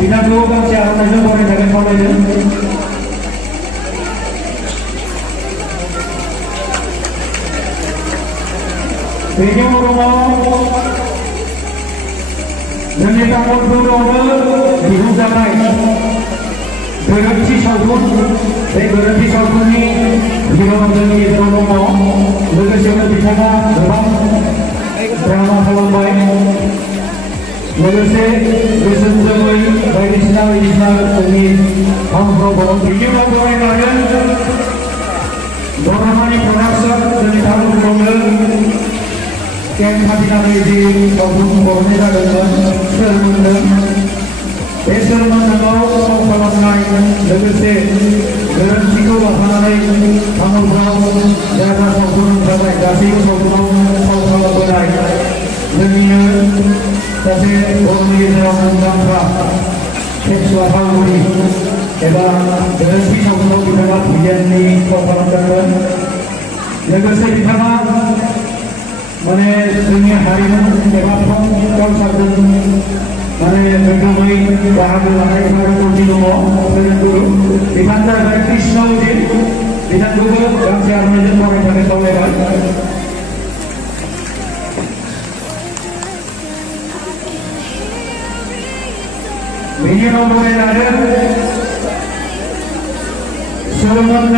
बिथांखौ गांसे आर'नाइजों बरायनो थाखाय खावलायदों। बेनि उनाव जोंनि तामुलपुरावनो दिहुनजानाय गोरोन्थि सावथुन, बे गोरोन्थि सावथुननि हिर' जोंनि गेजेराव दङ। लोगोसेनो बिथाङा गोबां ड्रामा खालामबाय, लोगोसे गोसोम जोमै बायदिसिना जोंनि फावफ्राव दं। बिनि उनाव बरायनानै बर'मानि प्रडाक्सन जोंनि तामुलपुरावनो केम्प फाथिनानै जि सावथुन बर'नाय जादोंमोन, सोर मोनदों, बे सोर मोनदोंआव फाव खालामनाय लोगोसे गोरोन्थिखौ लाफानानै तामुलपुराव जा सावथुन ओंखारबाय गासैबो सावथुनाव फाव खालामबोनाय जोंनिनो सासे बर'नि गेजेराव मुंदांखा फेस्ला फावगिरि एबा गोरोन्थि सावथुनाव बिथाङा भिलेननि फाव खालामदोंमोन। लोगोसे बिथाङा माने जोंनि हारिमु एबा फाव कालचारजों माने गोग्गोमै बाहागो लानाय रोंगौथि दङ। फोरोंगुरु बिथाङा जाहैबाय कृष्ण उदित, बिथांखौबो गांसे आर'नाइजों बरायनो थाखाय खावलायबाय। बेनि उनाव बरायनानै सलमान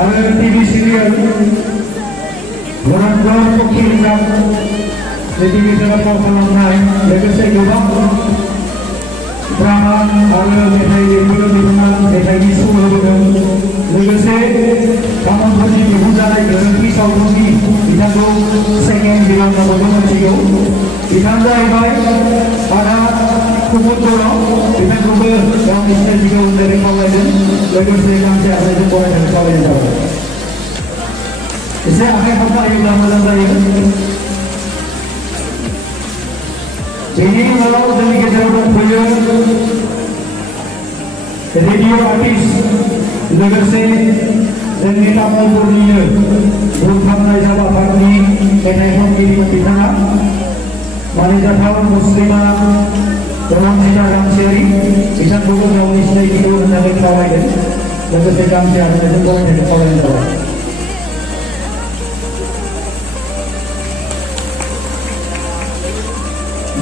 आरो टिभि सिरियेल गोनांथार पक्षी हिसाब टिभि सिरियेल फाव खालामनाय, लोगोसे गोबां ड्रामा आरो मेथाइ लिरबोनो बिथाङा मेथाइनि सुर होबोदों। लोगोसे तामुलपुरनि दिहुनजानाय गोरोन्थि सावथुननि बिथांखौ सेकेन्ड बिबान होननानै मिथिगौ। बिथाङा जाहैबाय आदा कुमुद बर', बिथांखौबो गावनि सिनायथिखौ होनो खावलायदों। लोगोसे गांसे आर'नाइजों बरायनो खावलायनाय जाबाय। एसे आखाइ हाबना होयोब्ला मोजां जायो। बेनि उनाव जोंनि गेजेराव दंफैयो रेडिअ' आर्टिस्ट, लोगोसे जोंनि तामुलपुरनिनो बुंखांनाय हाबाफारिनि मेथाइ खनगिरिमोन बिथाङा मानिजाथाव मुस्लिमा रनजिता गांसेयारि, बिथांखौबो गावनि सिनायथिखौ होननानै खावलायदों। लोगोसे गांसे आर'नाइजों बरायनो खावलायनाय जाबाय।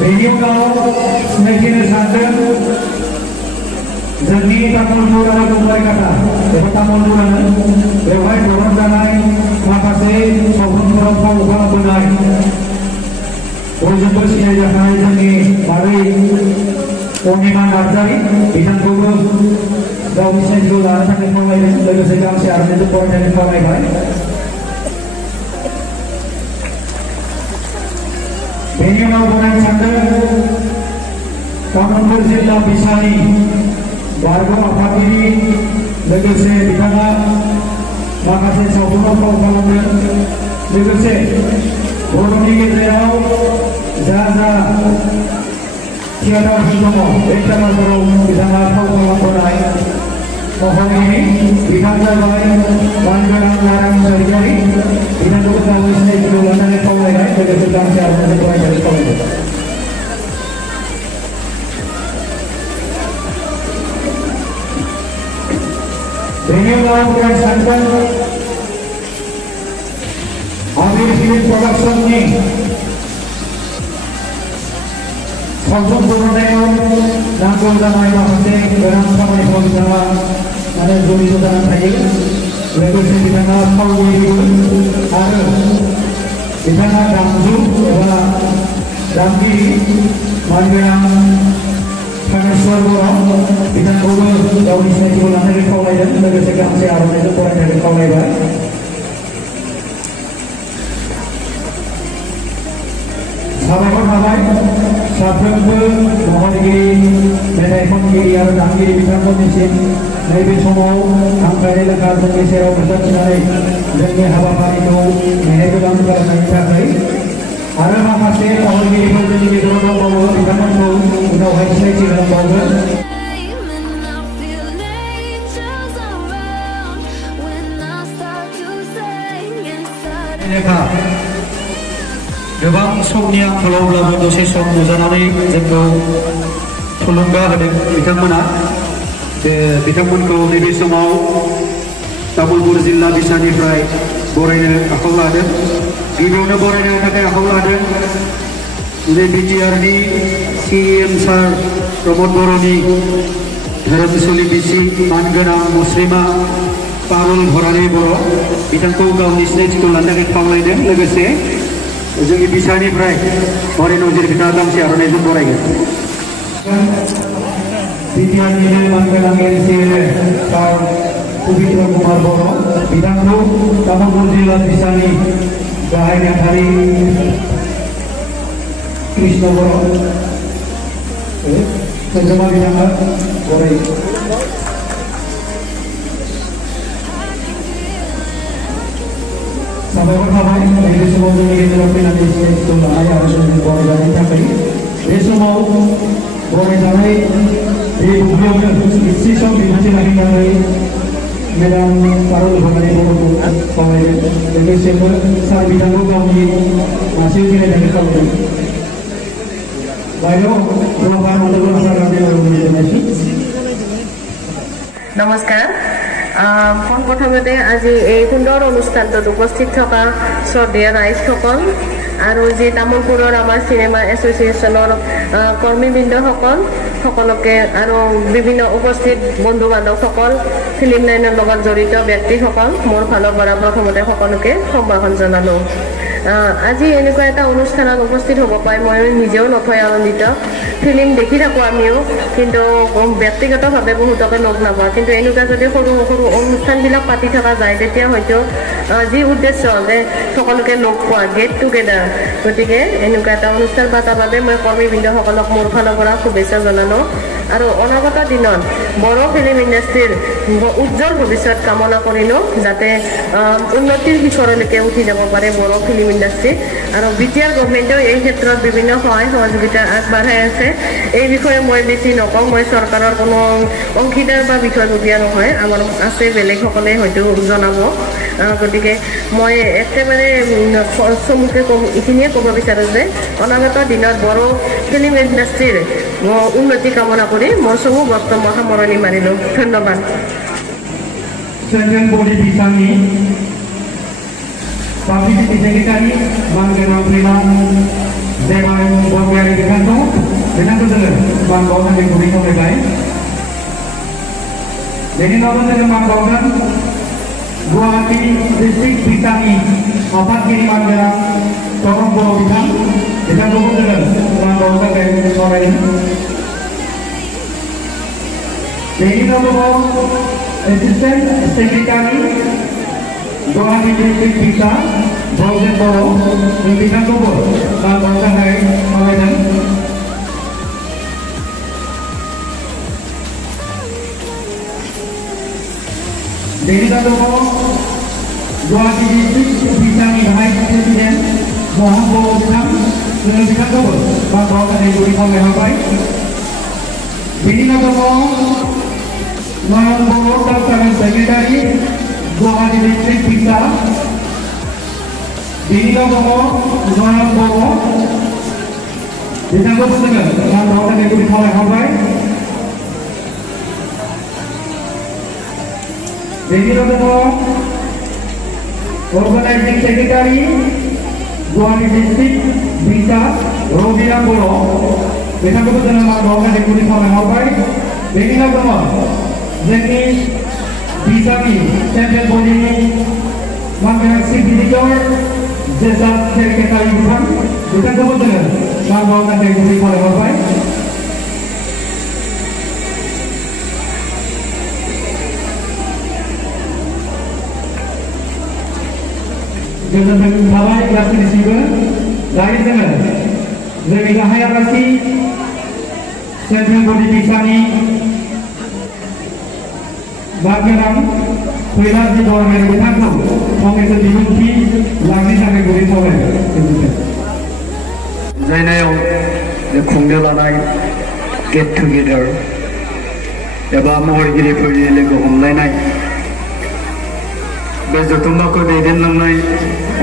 बेनि उनाव सिनायथिनो सानदों जोंनि तामुलपुर आरो गंगाइगाटा एबा तामुलपुरानो बेवहाय दिहुनजानाय माखासे सावथुनफोराव फाव खालामबोनाय बयजोंबो सिनायजानाय जोंनि मादै अनिमा नार्जारी, बिथांखौबो गावनि सिनायथिखौ लानो थाखाय खावलायदों। लोगोसे गांसे आर'नाइजों बरायनो खावलायबाय। बेनि उनाव बरायनो सानदों तामुलपुर जिल्ला बिसानि बारग' आफादगिरि, लोगोसे बिथाङा माखासे सावथुनाव फाव खालामदों। लोगोसे बर'नि गेजेराव जा थियेटारफोर दङ बे थियेटारफोराव बिथाङा फाव खालामबोनाय महरगिरि, बिथाङा जाबाय मानगोनां नारायण स्वर्गीयारि, बिथांखौबो गावनि सिनायथिखौ लानानै खावलायनाय। लोगोसे गांसे आर'नाइजों बरायनो खावलायदों। बेनि उनाव बरायनो सानदों आमिर फिल्म प्रडाक्सननि सावथुन बर'नायाव नांगौ जानाय माखासे गोनां खामानिफोराव बिथाङा माने जड़ित जानानै थायो। लोगोसे बिथाङा फावगिरिबो आरो बिथाङा दामजु एबा दामगिरि मानगोनां थानेश्वर बर', बिथांखौबो गावनि सिनायथिखौ लानानै खावलायदों। लोगोसे गांसे आर'नाइजों बरायनो खावलायबाय। साबायखर थाबाय साफ्रोमबो महरगिरि, मेथाइ खनगिरि आरो दामगिरि बिथांमोननिसिम नैबे समाव हांख्रायनाय लेखा जोंनि सेराव नुजाथिनानै जोंनि हाबाफारिखौ मेहेरगोनां खालामनायनि थाखाय। आरो माखासे महरगिरिफोर जोंनि गेजेराव दंबावो, बिथांमोनखौ उनावहाय सिनायथि होनांबावगोन। लेखा गोबां समनि आंखालावब्लाबो दसे सम नुजानानै जोंखौ थुलुंगा होदों बिथांमोना बिथांमोनखौ नैबे समाव तामुलपुर जिल्ला बिसानिफ्राय बरायनो आखायाव लादों गिबियावनो बरायनो थाखाय आखायाव लादों बिटिआरनि CM सार प्रमोद बर'नि धोरोमसुलि बिसि मानगोनां मुस्लिमा पारुल भराली बर' बिथांखौ गावनि सिनायथिखौ लानो थाखाय खावलायदों लोगोसे जोंनि बिसानिफ्राय हरि नजिर बिथाङा गांसे आर'नाइजों बरायगोन बिटिआरनि मानगोनां LCA सार पबित्र कुमार बर' बिथांखौ तामुलपुर जिल्ला बिसानि गाहाय नेहाथारि कृष्ण बर' सोद्रोमा बिथाङा बरायो साबायखर थाबाय बे समाव जोंनि गेजेराव फैनानै सिनायथिखौ लानाय आरो जोंनि बरायजानायनि थाखाय बे समाव बरायजानाय बे बुब्लियावनो एसे सम बिबुंथि लाखिनानै मेडाम पारुल भराली बर'खौ खावलायदों लोगोसेबो सार बिथांखौ गावनि मासे जिरायनानै खावलायदों नमस्कार পোনপ্ৰথমতে আজি এই সুন্দৰ অনুষ্ঠানটোত উপস্থিত থকা শ্ৰদ্ধেয় ৰাইজসকল আৰু যি তামোলপুৰৰ আমাৰ চিনেমা এছ'চিয়েশ্যনৰ কৰ্মীবৃন্দসকল সকলোকে আৰু বিভিন্ন উপস্থিত বন্ধু বান্ধৱসকল ফিল্ম লাইনৰ লগত জড়িত ব্যক্তিসকল মোৰ ফালৰ পৰা প্ৰথমতে সকলোকে সম্ভাষণ জনালোঁ আজি এনেকুৱা এটা অনুষ্ঠানত উপস্থিত হ'ব পাই মই নিজেও নথৈ আনন্দিত ফিল্ম দেখি থাকোঁ আমিও কিন্তু ব্যক্তিগতভাৱে বহুতকে লগ নাপাওঁ কিন্তু এনেকুৱা যদি সৰু সৰু অনুষ্ঠানবিলাক পাতি থকা যায় তেতিয়া হয়তো যি উদ্দেশ্য যে সকলোকে লগ পোৱা গেট টুগেডাৰ গতিকে এনেকুৱা এটা অনুষ্ঠান পতাৰ বাবে মই কৰ্মীবৃন্দসকলক মোৰ ফালৰ পৰা শুভেচ্ছা জনালোঁ আৰু অনাগত দিনত বড়ো ফিল্ম ইণ্ডাষ্ট্ৰীৰ উজ্জ্বল ভৱিষ্যত কামনা কৰিলোঁ যাতে উন্নতিৰ শিখৰলৈকে উঠি যাব পাৰে বড়ো ফিল্ম ইণ্ডাষ্ট্ৰী আৰু বিটিআৰ গভৰ্ণমেণ্টেও এই ক্ষেত্ৰত বিভিন্ন সহায় সহযোগিতা আগবঢ়াই আছে এই বিষয়ে মই বেছি নকওঁ মই চৰকাৰৰ কোনো অংশীদাৰ বা বিষয়ববীয়া নহয় আমাৰ আছে বেলেগসকলে হয়তো জনাব গতিকে মই একেবাৰে চমুকে এইখিনিয়ে ক'ব বিচাৰোঁ যে অনাগত দিনত বড়ো ফিল্ম ইণ্ডাষ্ট্ৰীৰ উন্নতি কামনা কৰি মই চমু বক্তব্য সামৰণি মাৰিলোঁ ধন্যবাদ Publicity Secretary Bangkana Prima Dewan Bangkari Dekanto Dekanto dengan Bangkana yang berikut mereka jadi nama dengan Bangkana Guwahati District Pitani Apat Kiri Bangkana Torong Boro Bintang Dekanto dengan Bangkana yang sore ini jadi nama Assistant Secretary Guwahati District Pita, Bangsa Boro, Bintang Kubur, dan Bangsa Hai, Malaysia. Dari Boro, Guwahati District Pita ni Vice President, Moham Boro Bintang, dan Bintang Kubur, dan Bangsa Hai Bintang Hai. Dari Boro, Moham Boro Tersaran Secretary. Guwahati District Pita, Dini Boro, Zohan Boro, Bintang Kubur dengan Bangsa yang diperoleh Hawaii. Dini Boro, Organizing Secretary, Guwahati District Pita, Robina Boro, Bintang Kubur dengan Bangsa yang diperoleh Hawaii. Dini Boro, Zeni Bisami, Central Body, Manganak Signitor, Jasa Sekretari Bintang, Bintang Kubur dengan Bangsa yang diperoleh Hawaii. Jangan sampai kelas ini juga dari sana. Jadi kahaya kasih Central Body Bisami. Bagaimana pilihan di bawah dari Bintang Kong itu dibuki lagi sampai gurit oleh Zainayo khungde lanai get together eba mohorgiri phuri logo हमलायनाय बे जथुम्माखौ दैदेनलांनाय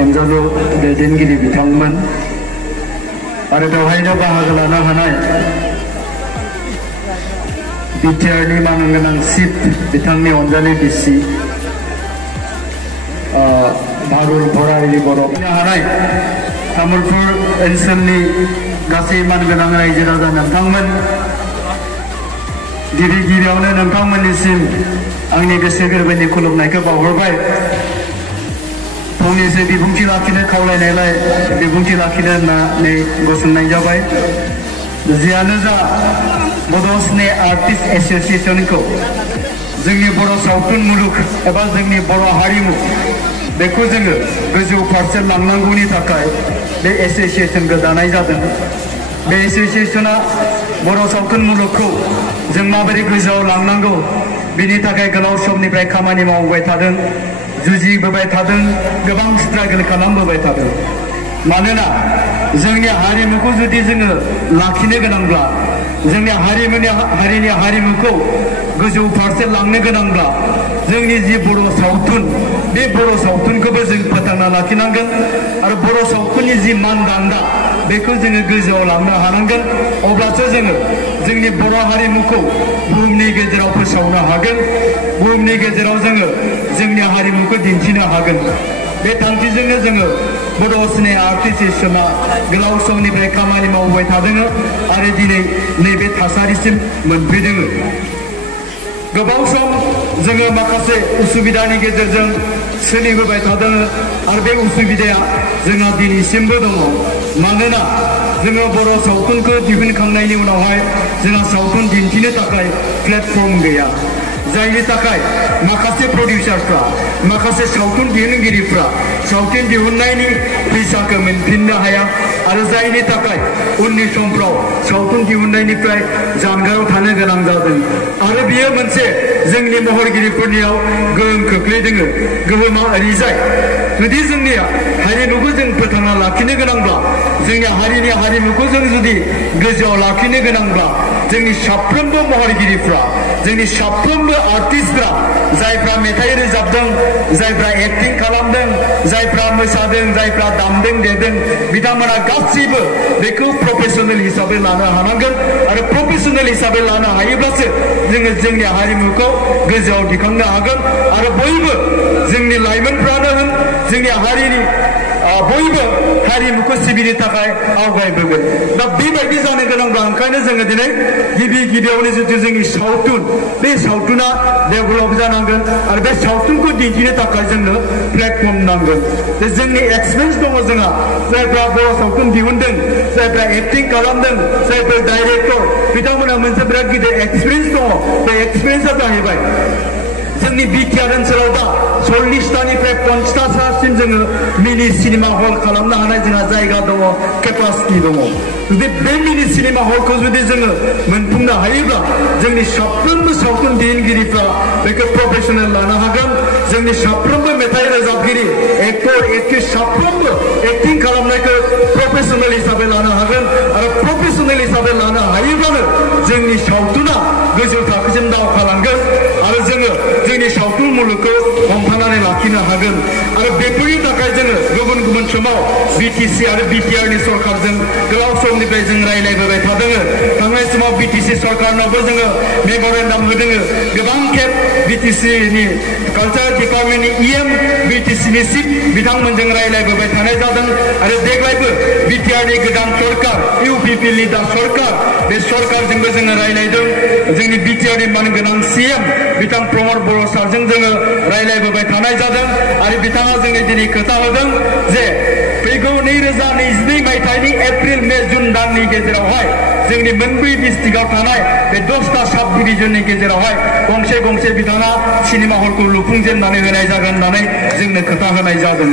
अनजालु दैदेनगिरि बिथांमोन आरो बेवहायनो बाहागो लानो हानाय बिटिआरनि मानगोनां चिफ बिथांनि अनजालि बिसि भारुल बरारि बर' हानाय तामुलपुर ओनसोलनि गासै मानगोनां रायजो राजा नोंथांमोन गिबियावनो नोंथांमोननिसिम आंनि गोसो गोरबोनि खुलुमनायखौ बावहरबाय फंनैसो बिबुंथि लाखिनो खावलायनायलाय बिबुंथि लाखिनो होननानै गसंनाय जाबाय जियानो जा बड' सिने आर्टिस्ट एसोसिएशनखौ जोंनि बर' सावथुन मुलुग एबा जोंनि बर' हारिमु बेखौ जोङो गोजौ फारसे लांनांगौनि थाखाय बे एसोसिएशनखौ दानाय जादों बे एसोसिएशना बर' सावथुन मुलुगखौ जों माबोरै गोजौआव लांनांगौ बिनि थाखाय गोलाव समनिफ्राय खामानि मावबाय थादों जुजिबोबाय थादों गोबां स्ट्रागल खालामबोबाय थादों मानोना जोंनि हारिमुखौ जुदि जोङो लाखिनो गोनांब्ला जोंनि हारिनि हारिमुखौ गोजौ फारसे लांनो गोनांब्ला जोंनि जि बर' सावथुन बे बर' सावथुनखौबो जों फोथांना लाखिनांगोन आरो बर' सावथुननि जि मानदान्दा बेखौ जोङो गोजौआव लांनो हानांगोन अब्लासो जोङो जोंनि बर' हारिमुखौ बुहुमनि गेजेराव फोसावनो हागोन बुहुमनि गेजेराव जोङो जोंनि हारिमुखौ दिन्थिनो हागोन बे थांखिजोंनो जोङो बड' सिने आर्टिस्ट एसोसिएशना गोलाव समनिफ्राय खामानि मावबाय थादों आरो दिनै नैबे थासारिसिम मोनफैदों गोबाव सम जोङो माखासे उसुबिदानि गेजेरजों सोलिबोबाय थादों आरो बे उसुबिदाया जोंहा दिनैसिमबो दङ मानोना जोङो बर' सावथुनखौ दिहुनखांनायनि उनावहाय जोंहा सावथुन दिन्थिनो थाखाय प्लेटफर्म गैया जायनि थाखाय माखासे प्रडिउसारफ्रा माखासे सावथुन दिहुनगिरिफ्रा सावथुन दिहुननायनि फैसाखौ मोनफिननो हाया आरो जायनि थाखाय उननि समफ्राव सावथुन दिहुननायनिफ्राय जानगाराव थानो गोनां जादों आरो बियो मोनसे जोंनि महरगिरिफोरनियाव गोहोम खोख्लैदों गोहोमा ओरैजाय जुदि जोंनि हारिमुखौ जों फोथांना लाखिनो गोनांब्ला जोंनि हारिनि हारिमुखौ जों जुदि गोजौआव लाखिनो गोनांब्ला जोंनि साफ्रोमबो महरगिरिफ्रा जोंनि साफ्रोमबो आर्टिस्टफ्रा जायफ्रा मेथाइ रोजाबदों जायफ्रा एक्टिं खालामदों जायफ्रा मोसादों जायफ्रा दामदों देदों बिथांमोना गासैबो बेखौ प्रफेशनेल हिसाबै लानो हानांगोन आरो प्रफेशनेल हिसाबै लानो हायोब्लासो जोङो जोंनि हारिमुखौ गोजौआव दिखांनो हागोन आरो बयबो जोंनि लाइमोनफ्रानो होन जोंनि हारिनि बयबो हारिमुखौ सिबिनो थाखाय आवगायबोगोन दा बेबायदि जानो गोनांब्ला ओंखायनो जोङो दिनै गिबियावनो जितु जोंनि सावथुन बे सावथुना डेभेलप जानांगोन आरो बे सावथुनखौ दिन्थिनो थाखाय जोंनो प्लेटफर्म नांगोन जोंनि एक्सपिरियेन्स दङ जोंहा जायफ्रा बर' सावथुन दिहुनदों जायफ्रा एक्टिं खालामदों जायफोर डाइरेक्टर बिथांमोनहा मोनसे बिराद गिदिर एक्सपिरियेन्स दङ बे एक्सपिरियेन्सआ जाहैबाय जोंनि बिटिआर ओनसोलाव दा 40टानिफ्राय 50टासिम जोङो मिनि सिनेमा हल खालामनो हानाय जोंहा जायगा दङ केपासिटि दङ जुदि बे मिनि सिनेमा हलखौ जुदि जोङो मोनफुंनो हायोब्ला जोंनि साफ्रोमबो सावथुन दिहुनगिरिफ्रा बेखौ प्रफेशनेल लानो हागोन जोंनि साफ्रोमबो मेथाइ रोजाबगिरि एक्टर एक्ट्रेस साफ्रोमबो एक्टिं खालामनायखौ प्रफेशनेल हिसाबै लानो हागोन आरो प्रफेशनेल हिसाबै लानो हायोब्लानो जोंनि सावथुना गोजौ थाखोसिम दावगालांगोन आरो जोङो जोंनि सावथुन मुलुगखौ हमथानानै लाखिनो हागोन आरो बेफोरनि थाखाय जोङो गुबुन समाव बिटिसि आरो बिटिआरनि सरकारजों गोलाव समनिफ्राय जों रायज्लायबोबाय थादों थांनाय समाव बिटिसि सरकारनावबो जोङो मेम'रेन्डाम होदों गोबां खेब बिटिसिनि कालचार डिपार्टमेन्टनि इएम बिटिसिनि चिफ बिथांमोनजों रायज्लायबोबाय थानाय जादों आरो देग्लायबो बिटिआरनि गोदान सरकार इउपिपिएलनि दा सरकार बे सरकारजोंबो जोङो रायज्लायदों जोंनि बिटिआरनि मानगोनां सीएम बिथां प्रमद बर' सारजों जोङो रायज्लायबोबाय थानाय जादों आरो बिथाङा जोंनो दिनै खोथा होदों जे फैगौ 2022 मायथाइनि एप्रिल मे जुन दाननि गेजेरावहाय जोंनि मोनब्रै डिस्ट्रिक्टआव थानाय बे 10टा साब डिभिजननि गेजेरावहाय गंसे गंसे बिथाङा सिनेमा हलखौ लुफुंजेननानै होनाय जागोन होननानै जोंनो खोथा होनाय जादों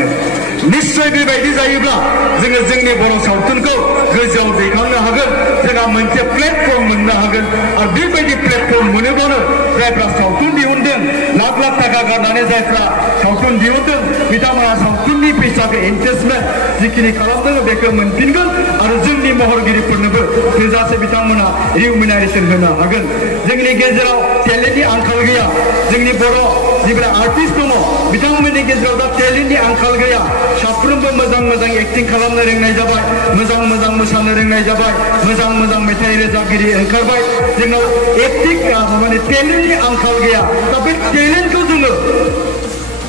निश्चय बेबायदि जायोब्ला जोङो जोंनि बर' सावथुनखौ गोजौआव दैखांनो हागोन जोंहा मोनसे प्लेटफर्म मोननो हागोन आरो बेबायदि प्लेटफर्म मोनोब्लानो जायफ्रा सावथुन दिहुनदों लाख लाख थाखा गारनानै जायफ्रा सावथुन दिहुनदों बिथांमोना सावथुननि फैसाखौ इनभेस्टमेन्ट जिखिनि खालामदों बेखौ मोनफिनगोन आरो जोंनि महरगिरिफोरनोबो थोजासे बिथांमोना रिमिनारेसन होनो हागोन जोंनि गेजेराव टेलेन्टनि आंखाल गैया जोंनि बर' जिब्रा आर्टिस्ट दङ बिथांमोननि गेजेराव दा टेलेन्टनि आंखाल गैया साफ्रोमबो मोजां मोजां एक्टिं खालामनो रोंनाय जाबाय मोजां मोसानो रोंनाय जाबाय मोजां मेथाइ रोजाबगिरि ओंखारबाय जोंनाव एक्टिं माने टेलेन्टनि आंखाल गैया दा बे टेलेन्टखौ जोङो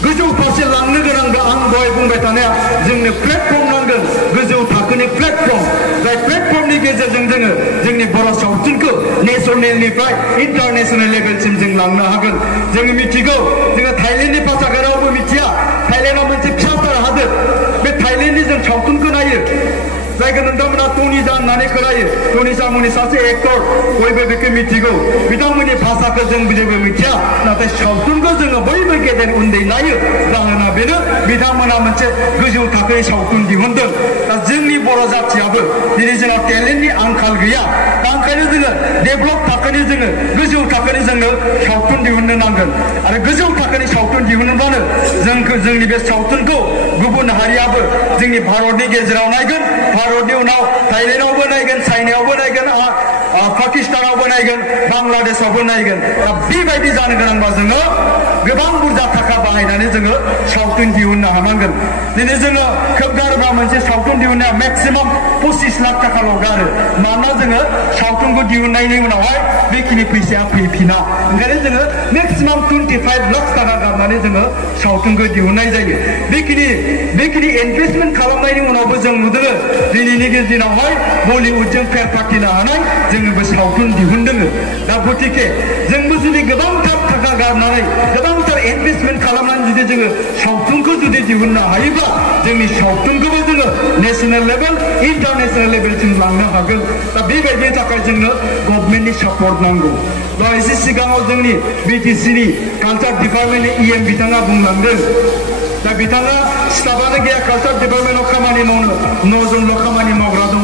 गोजौ फारसे लांनो गोनांब्ला आं दहाय बुंबाय थानाया जोंनो प्लेटफर्म नांगोन गोजौ थाखोनि प्लेटफर्म जाय प्लेटफर्मनि गेजेरजों जोङो जोंनि बर' सावथुनखौ नेसनेलनिफ्राय इन्टारनेसनेल लेभेलसिम जों लांनो हागोन जोङो मिथिगौ जोङो थाइलेन्डनि भाषाखौ रावबो मिथिया थाइलेन्डआव मोनसे फिसाथार हादोर बे थाइलेन्डनि जों सावथुनखौ नायो जायखौ नोंथांमोना टनिजा होननानै खोनायो टनिजा मुंनि सासे एक्टर बयबो बेखौ मिथिगौ बिथांमोननि भाषाखौ जों जेबो मिथिया नाथाय सावथुनखौ जोङो बयबो गेदेर उन्दै नायो जाहोना बेनो बिथांमोना मोनसे गोजौ थाखोनि सावथुन दिहुनदों दा जोंनि बर' जाथियाबो दिनै जोंनाव टेलेन्टनि आंखाल गैया दा ओंखायनो जोङो डेभेलप थाखोनि जोङो गोजौ थाखोनि जोंनो सावथुन दिहुननो नांगोन आरो गोजौ थाखोनि सावथुन दिहुनोब्लानो जोंनि बे सावथुनखौ गुबुन हारियाबो जोंनि भारतनि गेजेराव नायगोन भारतनि उनाव थाइलेन्डआवबो नायगोन चाइनायावबो नायगोन पाकिस्तानावबो नायगोन बांलादेशआवबो नायगोन दा बेबायदि जानो गोनांबा जोङो गोबां बुरजा थाखा बाहायनानै जोङो सावथुन दिहुननो हानांगोन दिनै जोङो खोब गारोब्ला मोनसे सावथुन दिहुननाया मेक्सिमाम 25 लाख थाखाल' गारो मानोना जोङो सावथुनखौ दिहुननायनि उनावहाय बेखिनि फैसाया फैफिना ओंखायनो जोङो मेक्सिमाम 25 लाख थाखा गारनानै जोङो सावथुनखौ दिहुननाय जायो बेखिनि इनभेस्टमेन्ट खालामनायनि उनावबो जों नुदों दिनैनि दिनावहाय बलिउडजों फेर फाथिनो हानाय जोङो बे सावथुन दिहुनदों दा गतिके जोंबो जुदि गोबांथार थाखा गारनानै गोबांथार इनभेस्टमेन्ट खालामनानै जुदि जोङो सावथुनखौ जुदि दिहुननो हायोब्ला जोंनि सावथुनखौबो जोङो नेसनेल लेभेल इन्टारनेसनेल लेभेलसिम लांनो हागोन दा बेबायदिनि थाखाय जोंनो गभर्नमेन्टनि सापर्ट नांगौ दा एसे सिगाङाव जोंनि बिटिसिनि कालचार डिपार्टमेन्टनि इएम बिथाङा बुंलांदों दा बिथाङा स्टाफानो गैया कालचार डिपार्टमेन्टआव खामानि मावनो 9 जनल' खामानि मावग्रा दङ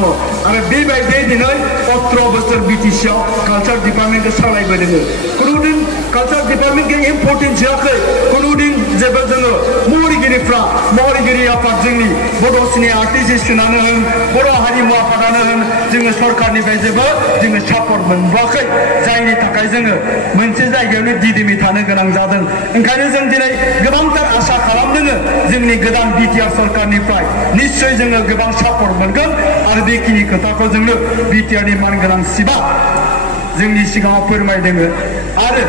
आरो बेबायदियै दिनै 18 बोसोर बिटिसिआव कालचार डिपार्टमेन्टखौ सालायबोदों खुनुदिन कालचार डिपार्टमेन्टखौ इम्परटेन्स होआखै खुनुदिन जेबो जोङो महरगिरि आफाद जोंनि बड' सिने आर्टिस्टआनो होन बर' हारिमु आफादानो होन जोङो सरकारनिफ्राय जेबो जोङो सापर्ट मोनबोआखै जायनि थाखाय जोङो मोनसे जायगायावनो दिदोमै थानो गोनां जादों ओंखायनो जों दिनै गोबांथार आसा खालामदों जोंनि गोदान बिटिआर सरकारनिफ्राय निश्चय जोङो गोबां सापर्ट मोनगोन आरो बेखिनि खोथाखौ जोंनो बिटिआरनि मानगोनां सिबा जोंनि सिगाङाव फोरमायदों आरो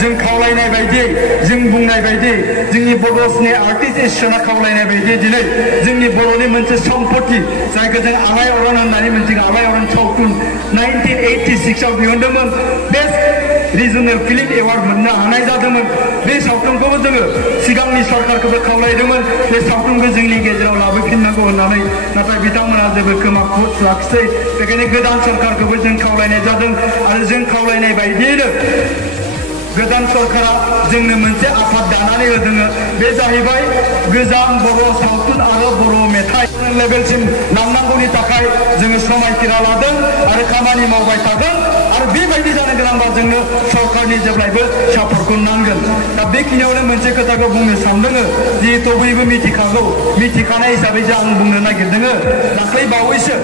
जों खावलायनाय बायदियै जों बुंनाय बायदि जोंनि बड' सिने आर्टिस्ट एसोसिएसना खावलायनाय बायदि दिनै जोंनि बर'नि मोनसे सम्पति जायखौ जों आलायारन होननानै मोनथिगौ आलायारन सावथुन 1986आव दिहुनदोंमोन बेस्ट रिजनेल फिल्म एवार्ड मोननो हानाय जादोंमोन बे सावथुनखौबो जोङो सिगांनि सरकारखौबो खावलायदोंमोन बे सावथुनखौ जोंनि गेजेराव लाबोफिननांगौ होननानै नाथाय बिथांमोना जेबो खोमा लाखिसै बेखायनो गोदान सरकारखौबो जों खावलायनाय जादों आरो जों खावलायनाय बायदियैनो गोदान सरकारा जोंनो मोनसे आफाद दानानै होदों बे जाहैबाय गोजाम बर' सावथुन आरो बर' मेथाइ लेभेलसिम लांनांगौनि थाखाय जोङो समायखिरा लादों आरो खामानि मावबाय थागोन आरो बेबायदि जानो गोनांबा जोंनो सरकारनि जेब्लायबो सापर्टखौ नांगोन दा बेखिनियावनो मोनसे खोथाखौ बुंनो सानदों जिहेतु बयबो मिथिखानाय हिसाबै जे आं बुंनो नागिरदों दाख्लै बावैसो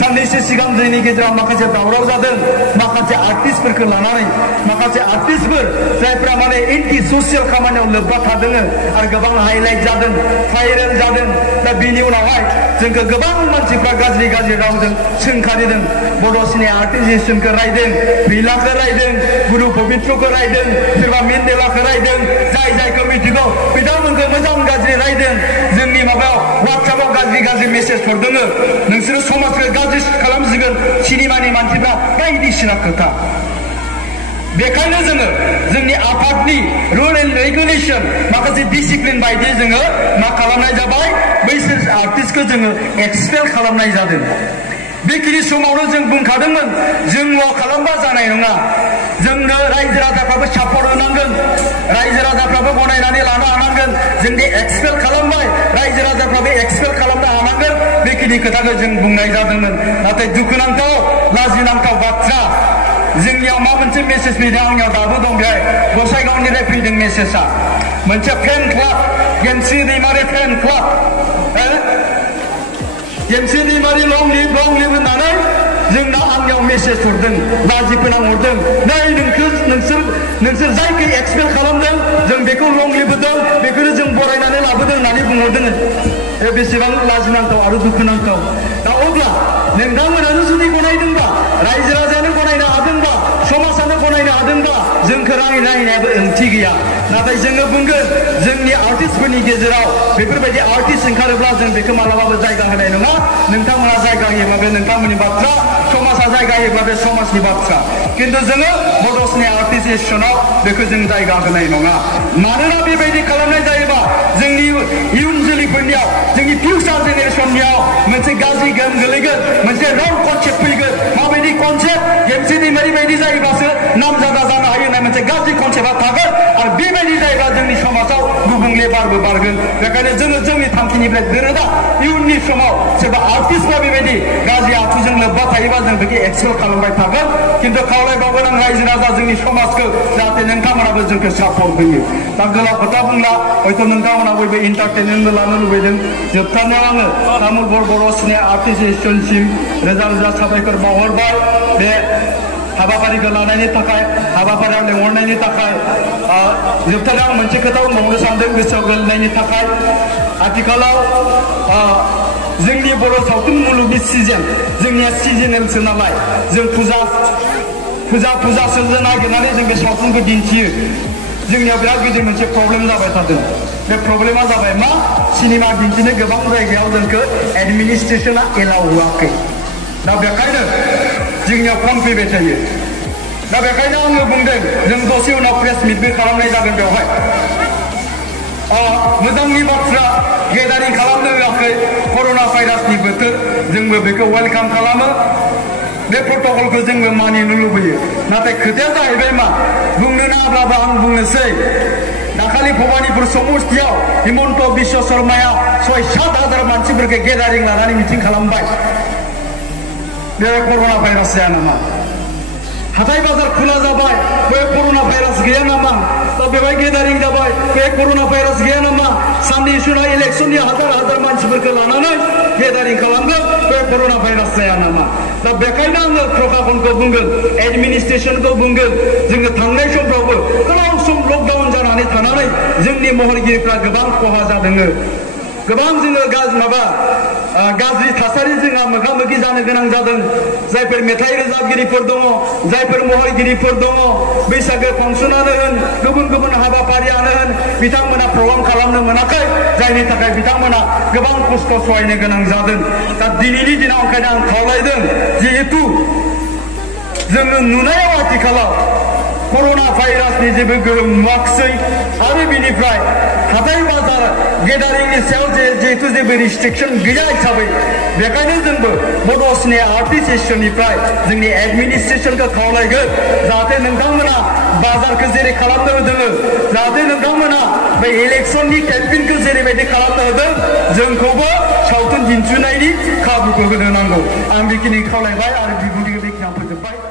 साननैसो सिगां जोंनि गेजेराव माखासे दावराव जादों माखासे आर्टिस्टफोरखौ लानानै माखासे आर्टिस्टफोर जायफ्रा माने एन्टि ससियेल खामानियाव लोब्बा थादों आरो गोबां हाइलाइट जादों भाइरेल जादों दा बिनि उनावहाय जोंखौ गोबां मानसिफ्रा गाज्रि रावजों सोंखारिदों बड' सिने आर्टिस्ट एसोसिएसनखौ रायदों फैलाखौ रायदों गुरु पबित्रखौ रायदों सोरबा मेन्डेलाखौ रायदों जायखौ मिथिगौ बिथांमोनखौ मोजां गाज्रि रायदों जोंनि माबायाव वाट्सएपआव गाज्रि मेसेज हरदों नोंसोरो समाजखौ गाज्रि खालामसिगोन सिनेमानि मानसिफ्रा बायदिसिना खोथा बेखायनो जोङो जोंनि आफादनि रुल एन्ड रेगुलेसन माखासे डिसिप्लिन बायदियै जोङो मा खालामनाय जाबाय बैसोर आर्टिस्टखौ जोङो एक्सपेल खालामनाय जादों बेखिनि समावनो जों बुंखादोंमोन जोंल' खालामबा जानाय नङा जोंनो रायजो राजाफ्राबो सापर्ट होनांगोन रायजो राजाफ्राबो गनायनानै लानो हानांगोन जोंनि एक्सपेल खालामबाय रायजो राजाफ्राबो एक्सपेल खालामनो हानांगोन बेखिनि खोथाखौ जों बुंनाय जादोंमोन नाथाय दुखुनांथाव लाजिनांथाव बाथ्रा जोंनियाव मा मोनसे मेसेज फैदों आंनियाव दाबो दं बेहाय गसाइगावनिफ्राय फैदों मेसेजआ मोनसे फेन क्लाब गेमस्रि दैमारि फेन क्लाब गेमस्रि दैमारि लं लिभ होननानै जोंना आंनियाव मेसेज हरदों लाजि फोनांहरदों नै नोंसोर जायखौ एक्सपेल खालामदों जों बेखौ लं लिभ होदों बेखौनो जों बरायनानै लाबोदों होननानै बुंहरदों बेसेबां लाजिनांथाव आरो दुखुनांथाव दा अब्ला नोंथांमोनानो जुदि गनायदोंबा रायजो राजायानो गनायनो हादोंबा समाजानो गनायनो हादोंबा जोंखौ रायनायाबो ओंथि गैया नाथाय जोङो बुंगोन जोंनि आर्टिस्टफोरनि गेजेराव बेफोरबायदि आर्टिस्ट ओंखारोब्ला जों बेखौ मालाबाबो जायगा होनाय नङा नोंथांमोना जायगा होयोब्ला बे नोंथांमोननि बाथ्रा समाजा जायगा होयोब्ला बे समाजनि बाथ्रा खिन्थु जोङो बड' स्नेह आर्टिस्ट एसोसिएसनाव बेखौ जों जायगा होनाय नङा मानोना बेबायदि खालामनाय जायोबा जोंनि इयुन जोलैफोरनियाव जोंनि फिउचार जेनेरेसननियाव मोनसे गाज्रि गोहोम गोलैगोन मोनसे रं कनसेप्ट फैगोन माबायदि कनसेप्ट गेमसे दैमारि बायदि जायोबासो नामजादा जानो हायो होननाय मोनसे गाज्रि कनसेप्टआ थागोन आरो बेबायदि जायोबा जोंनि समाजाव गुबुंले बारबो बारगोन बेखायनो जोङो जोंनि थांखिनिफ्राय दोरोदा इयुननि समाव सोरबा आर्टिस्टफ्रा बेबायदि गाज्रि आखुजों लोब्बा थायोबा जों बेखौ एक्सेल खालामबाय थागोन खिन्थु खावलायबावगोन आं रायजो राजा जोंनि समाजखौ जाहाथे नोंथांमोनाबो जोंखौ सापर्ट होयो दा गोलाव खोथा बुंला हयथ' नोंथांमोना बयबो इन्टारटेनमेन्टबो लानो लुबैदों जोबथारनायाव आङो तामुलपुर बर' स्नेह आर्टिस्ट एसोसिएसनसिम रोजा रोजा साबायखर बावहरबाय बे हाबाफारिखौ लानायनि थाखाय हाबाफारियाव लेंहरनायनि थाखाय जोबथारनायाव मोनसे खोथा बुंबावनो सानदों गोसोआव गोलैनायनि थाखाय आथिखालाव जोंनि बर' सावथुन मुलुगनि सिजन जोंनिया सिजनेलसो नालाय जों फुजासो नागिरनानै जों बे सावथुनखौ दिन्थियो जोंनियाव बिराद गिदिर मोनसे प्रब्लेम जाबाय थादों बे प्रब्लेमा जाबाय मा सिनेमा दिन्थिनो गोबां जायगायाव जोंखौ एडमिनिस्ट्रेसना एलाउ होआखै दा बेखायनो जोंनियाव फन फैबाय थायो दा बेखायनो आङो बुंदों जों दसे उनाव प्रेस मिटबो खालामनाय जागोन बेवहाय मोजांनि बाथ्रा गेदारिं खालामनो होआखै कर'ना भाइरासनि बोथोर जोंबो बेखौ वेलकाम खालामो बे प्रट'कलखौ जोंबो मानिनो लुबैयो नाथाय खोथाया जाहैबाय मा बुंनो नाङाब्लाबो आं बुंनोसै दाखालि भबानिपुर समस्तियाव हिमन्त बिश्व शर्माया 6-7 हाजार मानसिफोरखौ गेदारिं लानानै मिटिं खालामबाय बे कर'ना भाइरास जाया नामा हाथाय बाजार खुला जाबाय बे कर'ना भाइरास गैया नामा दा बेवहाय गेदारिं जाबाय बे कर'ना भाइरास गैया नामा साननि इस्युना इलेक्सननि हाजार मानसिफोरखौ लानानै गेदारिं खालामगोन बे कर'ना भाइरास जाया नामा दा बेखायनो आङो प्रशासनखौ बुंगोन एडमिनिस्ट्रेसनखौ बुंगोन जोङो थांनाय समफ्रावबो गोबां सम लकडाउन जानानै थानानै जोंनि महरगिरिफ्रा गोबां खहा जादों गोबां जोङो गाज्रि थासारि जोंहा मोगा मोगि जानो गोनां जादों जायफोर मेथाइ रोजाबगिरिफोर दङ जायफोर महरगिरिफोर दङ बैसागो फांसनानो होन गुबुन हाबाफारियानो होन बिथांमोना प्रग्राम खालामनो मोनाखै जायनि थाखाय बिथांमोना गोबां खस्थ' सहायनो गोनां जादों दा दिनैनि दिनाव ओंखायनो आं खावलायदों जिहेतु जोङो नुनायाव आथिखालाव कर'ना भाइरासनि जेबो गोहोम नुवाखसै आरो बिनिफ्राय हाथाय बाजार गेदारिंनि सायाव जिहेतु जेबो रिस्ट्रिक्सन गैया हिसाबै बेखायनो जोंबो बड' स्नेह आर्टिस्ट एसोसिएसननिफ्राय जोंनि एडमिनिस्ट्रेसनखौ खावलायगोन जाहाथे नोंथांमोना बाजारखौ जेरै खालामनो होदों जाहाथे नोंथांमोना बे इलेक्सननि केम्पेइनखौ जेरैबायदि खालामनो होदों जोंखौबो सावथुन दिन्थिनायनि खाबुखौ होनो नांगौ आं बेखिनि खावलायबाय आरो बिबुंथिखौ बेखिनियाव फोजोबबाय